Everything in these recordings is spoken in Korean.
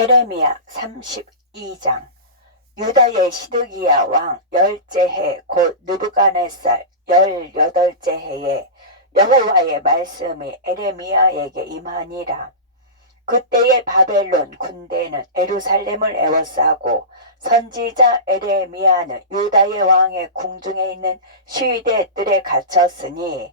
에레미야 32장 유다의 시드기야 왕 열째 해 곧 느부갓네살 열여덟째 해에 여호와의 말씀이 에레미야에게 임하니라. 그때의 바벨론 군대는 에루살렘을 에워싸고 선지자 에레미야는 유다의 왕의 궁중에 있는 시위대 뜰에 갇혔으니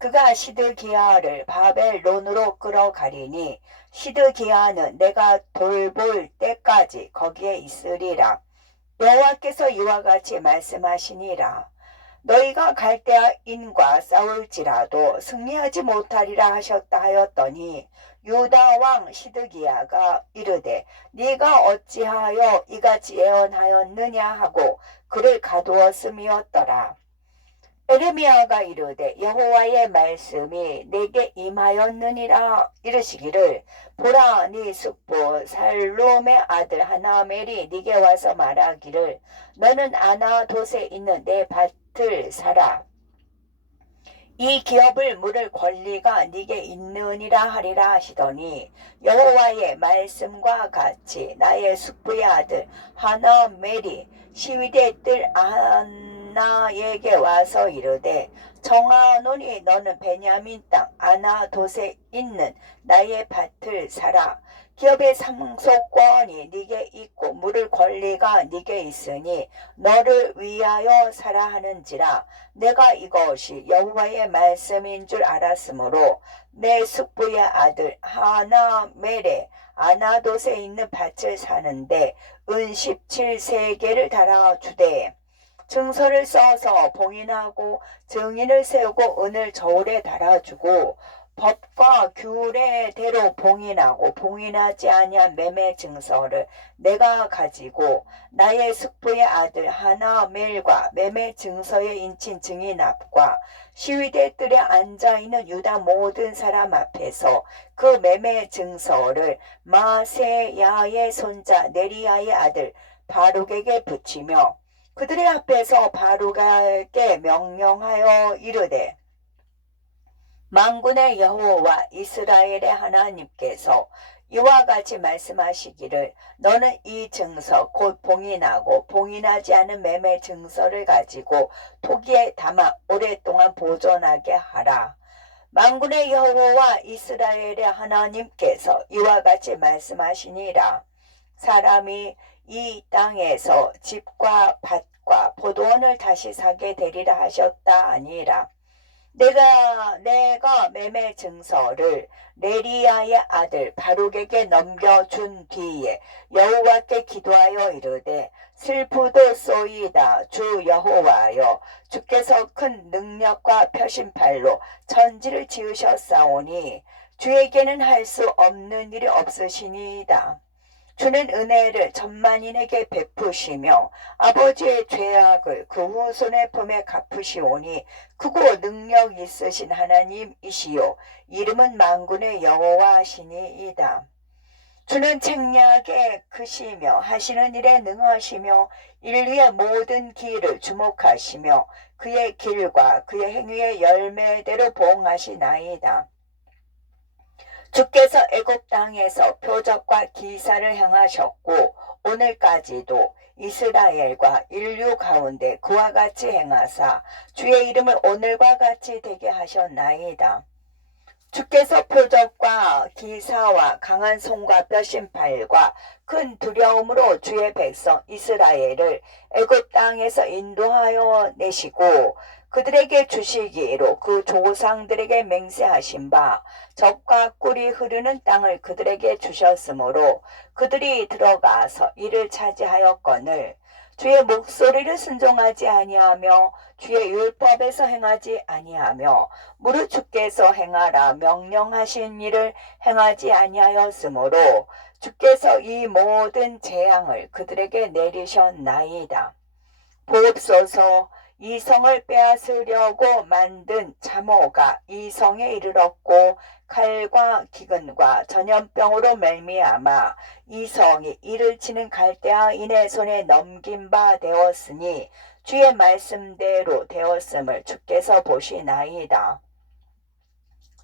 그가 시드기야를 바벨론으로 끌어가리니 시드기야는 내가 돌볼 때까지 거기에 있으리라. 여호와께서 이와 같이 말씀하시니라. 너희가 갈대아인과 싸울지라도 승리하지 못하리라 하셨다 하였더니 유다 왕 시드기야가 이르되 네가 어찌하여 이같이 예언하였느냐 하고 그를 가두었음이었더라. 에레미야가 이르되 여호와의 말씀이 내게 임하였느니라 이르시기를 보라 네 숙부 살롬의 아들 하나멜이 네게 와서 말하기를 너는 아나돗에 있는 내 밭을 사라. 이 기업을 물을 권리가 네게 있느니라 하리라 하시더니 여호와의 말씀과 같이 나의 숙부의 아들 하나멜이 시위대 뜰안 나에게 와서 이르되 정하노니 너는 베냐민 땅 아나돗에 있는 나의 밭을 사라. 기업의 상속권이 네게 있고 물을 권리가 네게 있으니 너를 위하여 사라 하는지라. 내가 이것이 여호와의 말씀인 줄 알았으므로 내 숙부의 아들 하나멜의 아나돗에 있는 밭을 사는데 은 17세계를 달아주되 증서를 써서 봉인하고 증인을 세우고 은을 저울에 달아주고 법과 규례대로 봉인하고 봉인하지 아니한 매매 증서를 내가 가지고 나의 숙부의 아들 하나멜과 매매 증서에 인친 증인 앞과 시위대 뜰에 앉아있는 유다 모든 사람 앞에서 그 매매 증서를 마세야의 손자 네리야의 아들 바룩에게 붙이며 그들의 앞에서 바룩에게 명령하여 이르되 만군의 여호와 이스라엘의 하나님께서 이와 같이 말씀하시기를 너는 이 증서 곧 봉인하고 봉인하지 않은 매매 증서를 가지고 토기에 담아 오랫동안 보존하게 하라. 만군의 여호와 이스라엘의 하나님께서 이와 같이 말씀하시니라. 사람이 이 땅에서 집과 밭 과 포도원을 다시 사게 되리라 하셨다 아니라. 내가 내가 매매 증서를 네리야의 아들 바룩에게 넘겨준 뒤에 여호와께 기도하여 이르되 슬프도소이다 주 여호와여 주께서 큰 능력과 표심팔로 천지를 지으셨사오니 주에게는 할 수 없는 일이 없으시니이다. 주는 은혜를 천만인에게 베푸시며 아버지의 죄악을 그 후손의 품에 갚으시오니 크고 능력 있으신 하나님이시요 이름은 만군의 여호와시니이다. 주는 책략에 크시며 하시는 일에 능하시며 인류의 모든 길을 주목하시며 그의 길과 그의 행위의 열매대로 보응하시나이다. 주께서 애굽 땅에서 표적과 기사를 행하셨고 오늘까지도 이스라엘과 인류 가운데 그와 같이 행하사 주의 이름을 오늘과 같이 되게 하셨나이다. 주께서 표적과 기사와 강한 손과 뼈심팔과 큰 두려움으로 주의 백성 이스라엘을 애굽 땅에서 인도하여 내시고 그들에게 주시기로 그 조상들에게 맹세하신 바 적과 꿀이 흐르는 땅을 그들에게 주셨으므로 그들이 들어가서 이를 차지하였거늘 주의 목소리를 순종하지 아니하며 주의 율법에서 행하지 아니하며 무릇 주께서 행하라 명령하신 일을 행하지 아니하였으므로 주께서 이 모든 재앙을 그들에게 내리셨나이다. 보옵소서 이 성을 빼앗으려고 만든 참호가 이 성에 이르렀고 칼과 기근과 전염병으로 멜미암아 이 성이 이를 치는 갈대아인의 손에 넘긴 바 되었으니 주의 말씀대로 되었음을 주께서 보시나이다.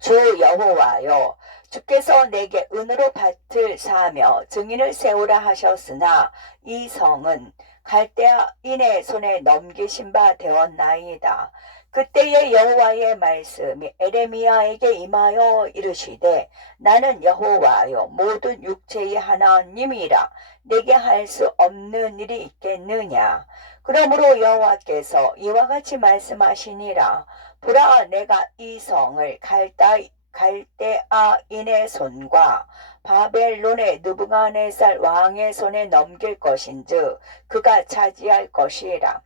주 여호와여 주께서 내게 은으로 밭을 사며 증인을 세우라 하셨으나 이 성은 갈대아인의 손에 넘기신 바 되었나이다. 그때의 여호와의 말씀이 에레미야에게 임하여 이르시되 나는 여호와여 모든 육체의 하나님이라. 내게 할 수 없는 일이 있겠느냐? 그러므로 여호와께서 이와 같이 말씀하시니라. 보라 내가 이 성을 갈다 갈대아인의 손과 바벨론의 느부갓네살 왕의 손에 넘길 것인즉 그가 차지할 것이라.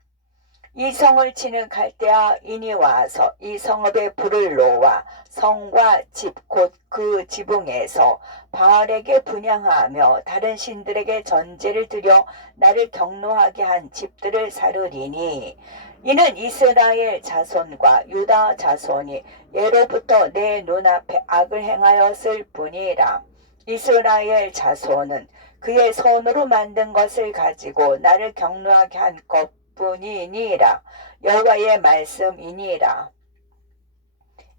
이 성을 치는 갈대아인이 와서 이 성읍에 불을 놓아 성과 집 곧 그 지붕에서 바알에게 분양하며 다른 신들에게 전제를 드려 나를 경노하게 한 집들을 사르리니 이는 이스라엘 자손과 유다 자손이 예로부터 내 눈앞에 악을 행하였을 뿐이라. 이스라엘 자손은 그의 손으로 만든 것을 가지고 나를 경노하게 한 것뿐이니라. 여호와의 말씀이니라.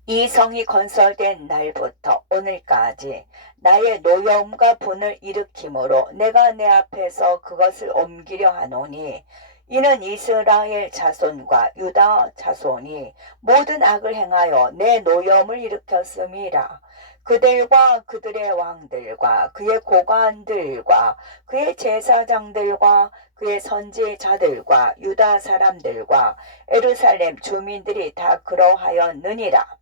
이 성이 건설된 날부터 오늘까지 나의 노여움과 분을 일으키므로 내가 내 앞에서 그것을 옮기려 하노니 이는 이스라엘 자손과 유다 자손이 모든 악을 행하여 내 노여움을 일으켰음이라. 그들과 그들의 왕들과 그의 고관들과 그의 제사장들과 그의 선지자들과 유다 사람들과 에루살렘 주민들이 다 그러하였느니라.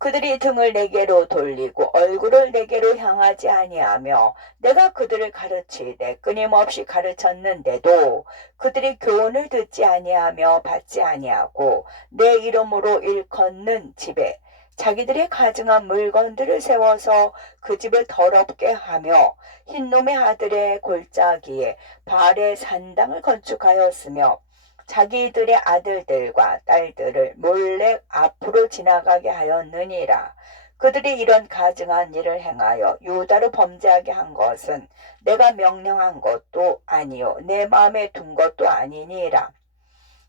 그들이 등을 내게로 돌리고 얼굴을 내게로 향하지 아니하며 내가 그들을 가르치되 끊임없이 가르쳤는데도 그들이 교훈을 듣지 아니하며 받지 아니하고 내 이름으로 일컫는 집에 자기들의 가증한 물건들을 세워서 그 집을 더럽게 하며 흰놈의 아들의 골짜기에 발의 산당을 건축하였으며 자기들의 아들들과 딸들을 몰래 앞으로 지나가게 하였느니라. 그들이 이런 가증한 일을 행하여 유다로 범죄하게 한 것은 내가 명령한 것도 아니요 내 마음에 둔 것도 아니니라.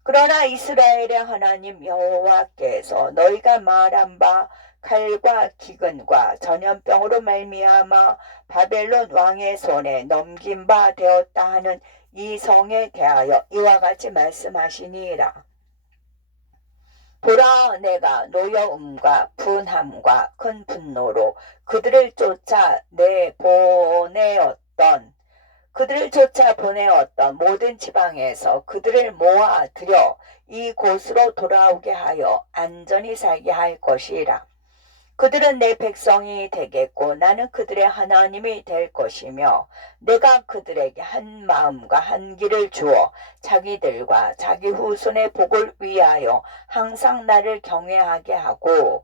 그러나 이스라엘의 하나님 여호와께서 너희가 말한 바 칼과 기근과 전염병으로 말미암아 바벨론 왕의 손에 넘긴 바 되었다 하는 이 성에 대하여 이와 같이 말씀하시니라. 보라 내가 노여움과 분함과 큰 분노로 그들을 쫓아 내보내었던 그들을 쫓아 보내었던 모든 지방에서 그들을 모아 들여 이곳으로 돌아오게 하여 안전히 살게 할 것이라. 그들은 내 백성이 되겠고 나는 그들의 하나님이 될 것이며 내가 그들에게 한 마음과 한 길을 주어 자기들과 자기 후손의 복을 위하여 항상 나를 경외하게 하고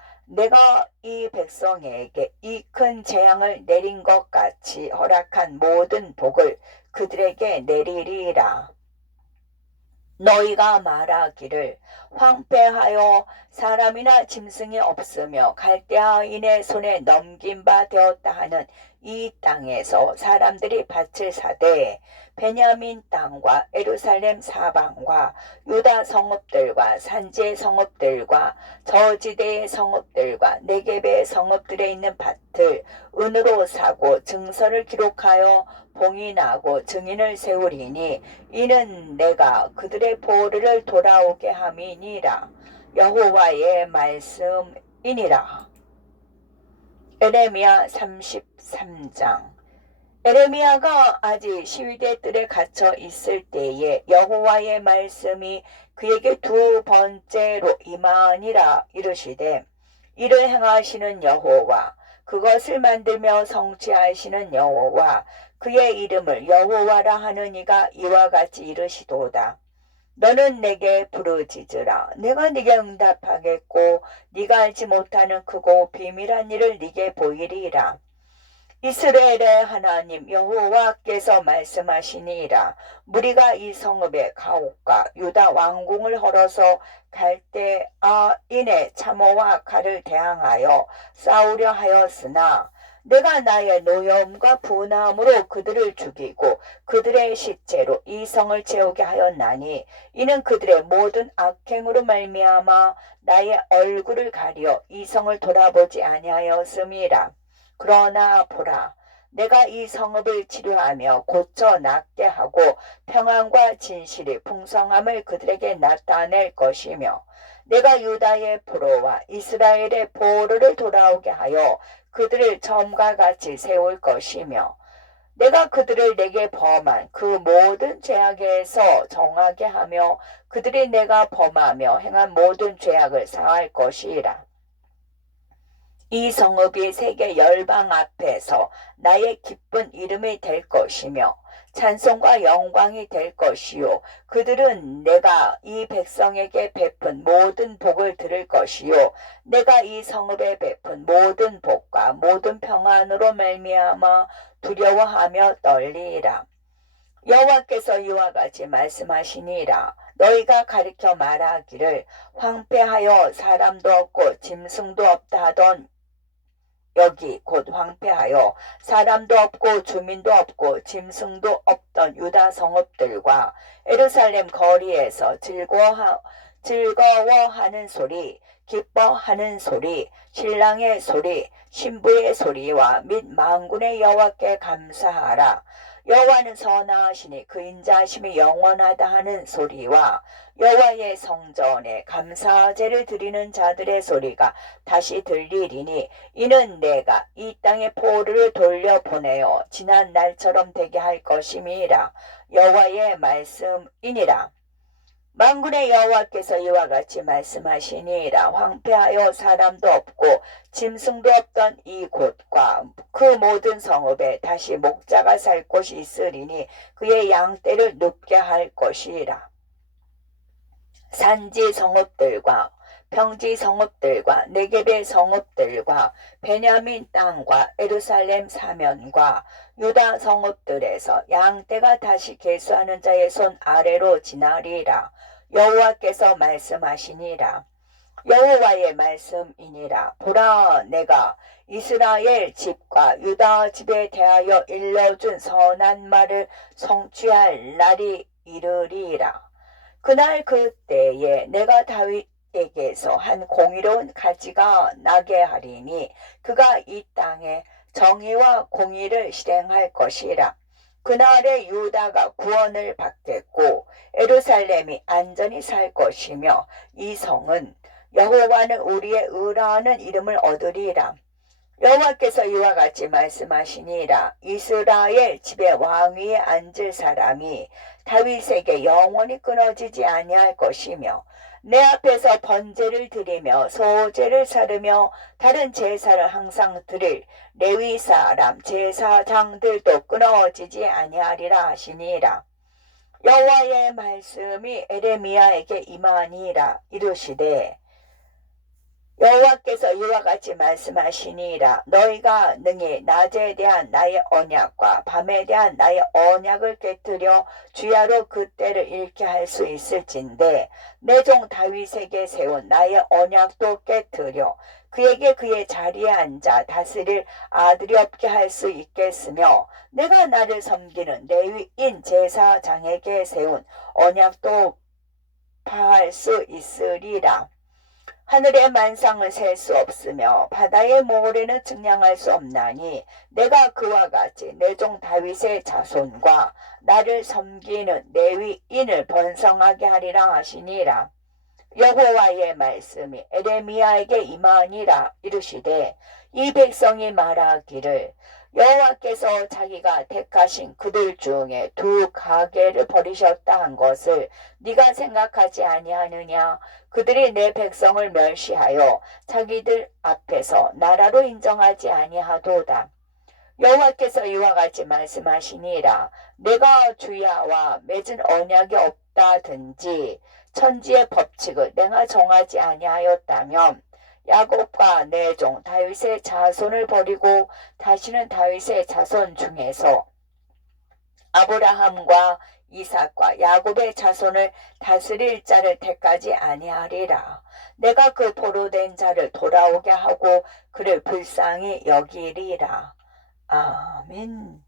내가 이 백성에게 이 큰 재앙을 내린 것 같이 허락한 모든 복을 그들에게 내리리라. 너희가 말하기를 황폐하여 사람이나 짐승이 없으며 갈대아인의 손에 넘긴 바 되었다 하는 이 땅에서 사람들이 밭을 사되 베냐민 땅과 에루살렘 사방과 유다 성읍들과 산지의 성읍들과 저지대의 성읍들과 네겝의 성읍들에 있는 밭을 은으로 사고 증서를 기록하여 봉인하고 증인을 세우리니 이는 내가 그들의 보르를 돌아오게 함이니라. 여호와의 말씀이니라. 에레미야 33장. 에레미야가 아직 시위대 뜰에 갇혀 있을 때에 여호와의 말씀이 그에게 두 번째로 임하니라 이르시되 이를 행하시는 여호와 그것을 만들며 성취하시는 여호와 그의 이름을 여호와라 하는 이가 이와 같이 이르시도다. 너는 내게 부르짖으라. 내가 네게 응답하겠고 네가 알지 못하는 크고 비밀한 일을 네게 보이리라. 이스라엘의 하나님 여호와께서 말씀하시니라 무리가 이 성읍의 가옥과 유다 왕궁을 헐어서 갈대아인의 참호와 칼을 대항하여 싸우려 하였으나 내가 나의 노염과 분함으로 그들을 죽이고 그들의 시체로 이 성을 채우게 하였나니 이는 그들의 모든 악행으로 말미암아 나의 얼굴을 가려 이 성을 돌아보지 아니하였음이라. 그러나 보라 내가 이 성읍을 치료하며 고쳐 낫게 하고 평안과 진실이 풍성함을 그들에게 나타낼 것이며 내가 유다의 포로와 이스라엘의 포로를 돌아오게 하여 그들을 처음과 같이 세울 것이며 내가 그들을 내게 범한 그 모든 죄악에서 정하게 하며 그들이 내가 범하며 행한 모든 죄악을 사할 것이라. 이 성읍이 세계 열방 앞에서 나의 기쁜 이름이 될 것이며 찬송과 영광이 될 것이요. 그들은 내가 이 백성에게 베푼 모든 복을 들을 것이요. 내가 이 성읍에 베푼 모든 복과 모든 평안으로 말미암아 두려워하며 떨리라. 여호와께서 이와 같이 말씀하시니라. 너희가 가리켜 말하기를 황폐하여 사람도 없고 짐승도 없다 하던 여기 곧 황폐하여 사람도 없고 주민도 없고 짐승도 없던 유다 성읍들과 에루살렘 거리에서 즐거워, 즐거워하는 소리, 기뻐하는 소리, 신랑의 소리, 신부의 소리와 및 만군의 여호와께 감사하라. 여호와는 선하시니 그 인자심이 영원하다 하는 소리와 여호와의 성전에 감사제를 드리는 자들의 소리가 다시 들리리니 이는 내가 이 땅의 포를 돌려보내어 지난 날처럼 되게 할 것임이라 여호와의 말씀이니라 만군의 여호와께서 이와 같이 말씀하시니라. 황폐하여 사람도 없고 짐승도 없던 이 곳과 그 모든 성읍에 다시 목자가 살 곳이 있으리니 그의 양떼를 눕게 할 것이라. 산지 성읍들과 평지 성읍들과 네겝의 성읍들과 베냐민 땅과 에루살렘 사면과 유다 성읍들에서 양떼가 다시 계수하는 자의 손 아래로 지나리라. 여호와께서 말씀하시니라. 여호와의 말씀이니라. 보라 내가 이스라엘 집과 유다 집에 대하여 일러준 선한 말을 성취할 날이 이르리라. 그날 그때에 내가 다윗 에게서 한 공의로운 가지가 나게 하리니 그가 이 땅에 정의와 공의를 실행할 것이라. 그날에 유다가 구원을 받겠고 에루살렘이 안전히 살 것이며 이 성은 여호와는 우리의 의라는 이름을 얻으리라. 여호와께서 이와 같이 말씀하시니라 이스라엘 집에 왕위에 앉을 사람이 다윗에게 영원히 끊어지지 아니할 것이며 내 앞에서 번제를 드리며 소제를 사르며 다른 제사를 항상 드릴 레위 사람 제사장들도 끊어지지 아니하리라 하시니라. 여호와의 말씀이 에레미야에게 임하니라 이르시되 여호와께서 이와 같이 말씀하시니라 너희가 능히 낮에 대한 나의 언약과 밤에 대한 나의 언약을 깨뜨려 주야로 그때를 잃게 할 수 있을진데 내 종 다윗에게 세운 나의 언약도 깨뜨려 그에게 그의 자리에 앉아 다스릴 아들이 없게 할 수 있겠으며 내가 나를 섬기는 레위인 제사장에게 세운 언약도 파할 수 있으리라. 하늘의 만상을 셀 수 없으며 바다의 모래는 증량할 수 없나니 내가 그와 같이 내 종 다윗의 자손과 나를 섬기는 레위인을 번성하게 하리라 하시니라. 여호와의 말씀이 에레미야에게 임하니라 이르시되 이 백성이 말하기를 여호와께서 자기가 택하신 그들 중에 두 가게를 버리셨다 한 것을 네가 생각하지 아니하느냐? 그들이 내 백성을 멸시하여 자기들 앞에서 나라로 인정하지 아니하도다. 여호와께서 이와 같이 말씀하시니라. 내가 주야와 맺은 언약이 없다든지 천지의 법칙을 내가 정하지 아니하였다면 야곱과 내 종 다윗의 자손을 버리고 다시는 다윗의 자손 중에서 아브라함과 이삭과 야곱의 자손을 다스릴 자를 택하지 아니하리라. 내가 그 포로된 자를 돌아오게 하고 그를 불쌍히 여기리라. 아멘.